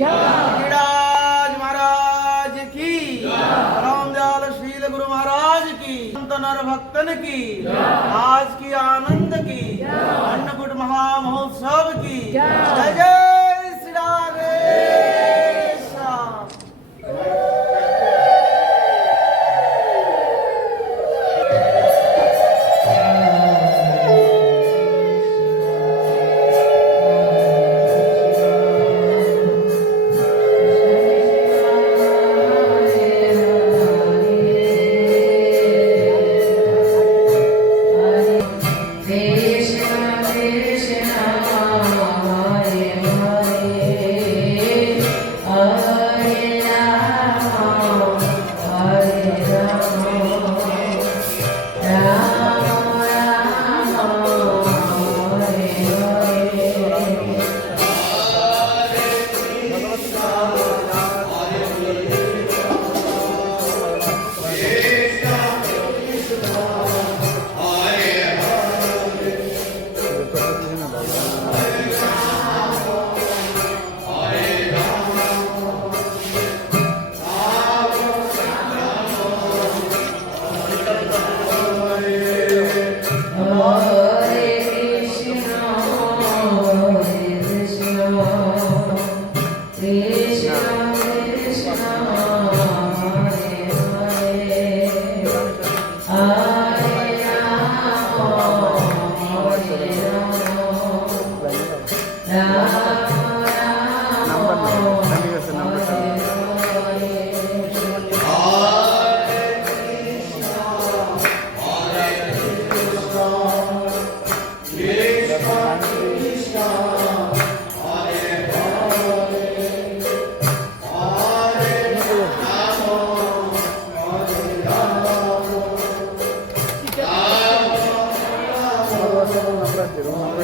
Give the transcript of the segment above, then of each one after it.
गिरिराज महाराज की। रामदयाल शील गुरु महाराज की। संत नर भक्तन की। आज की आनंद की। अन्नकूट महामहोत्सव की। जय जय Krishna Calderón,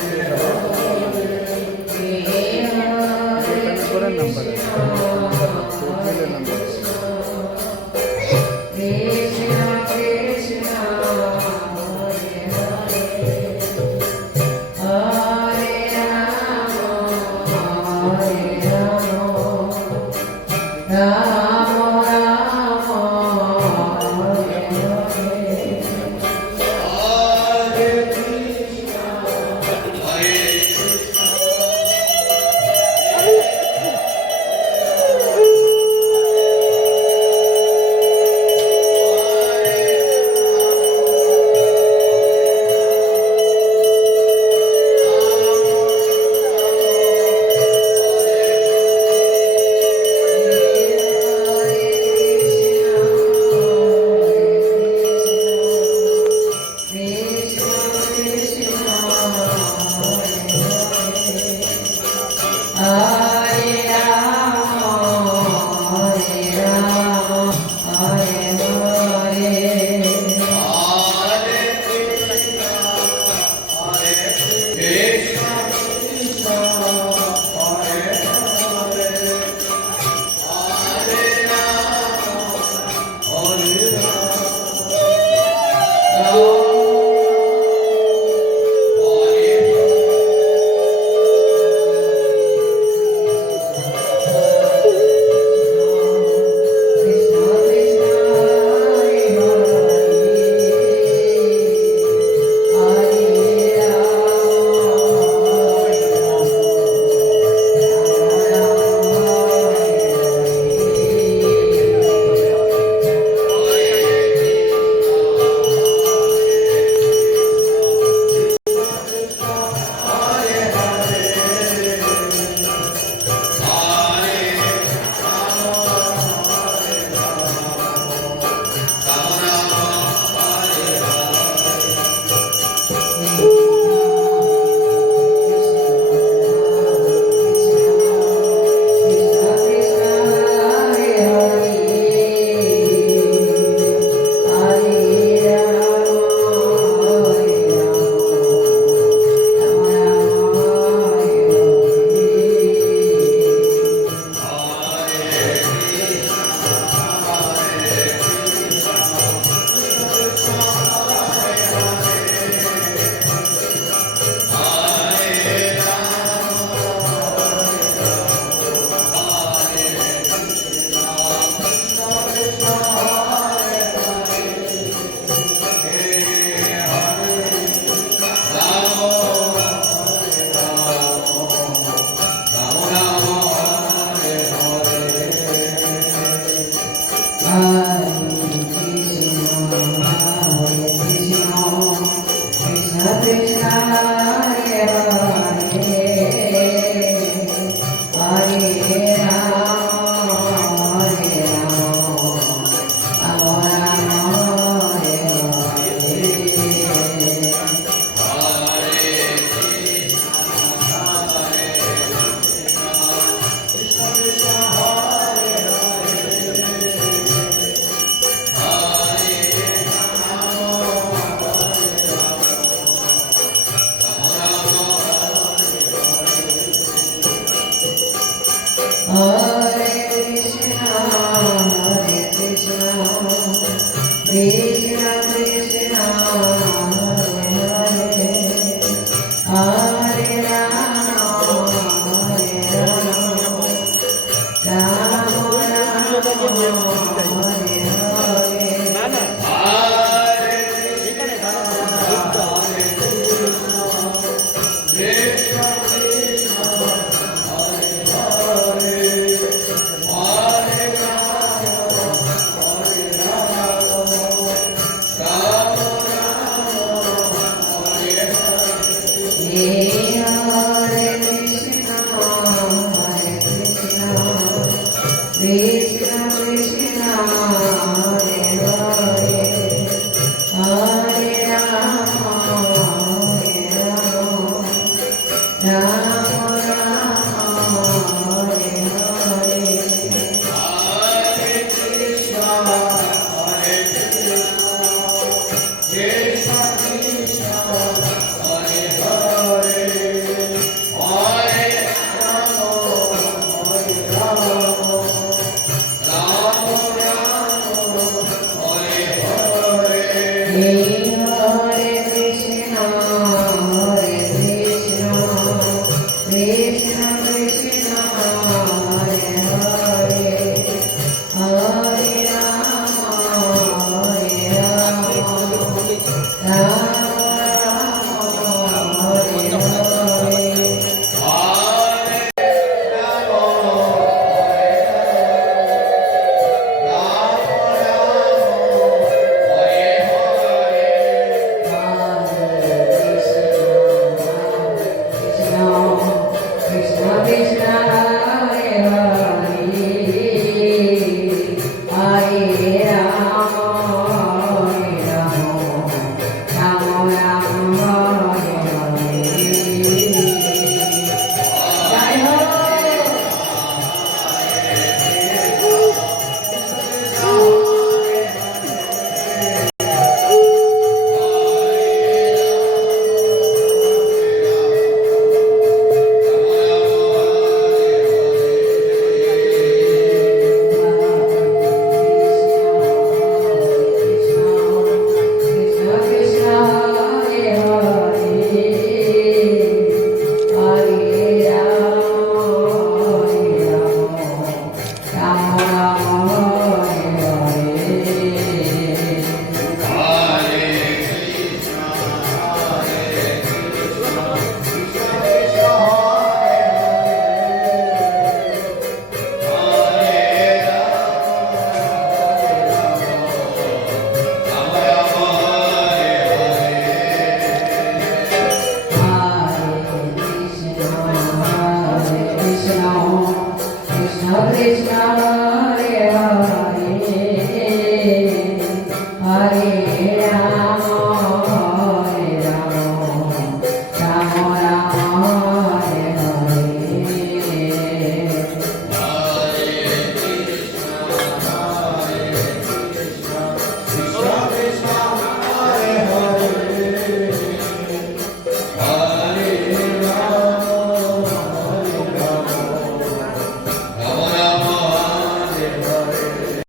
Amen.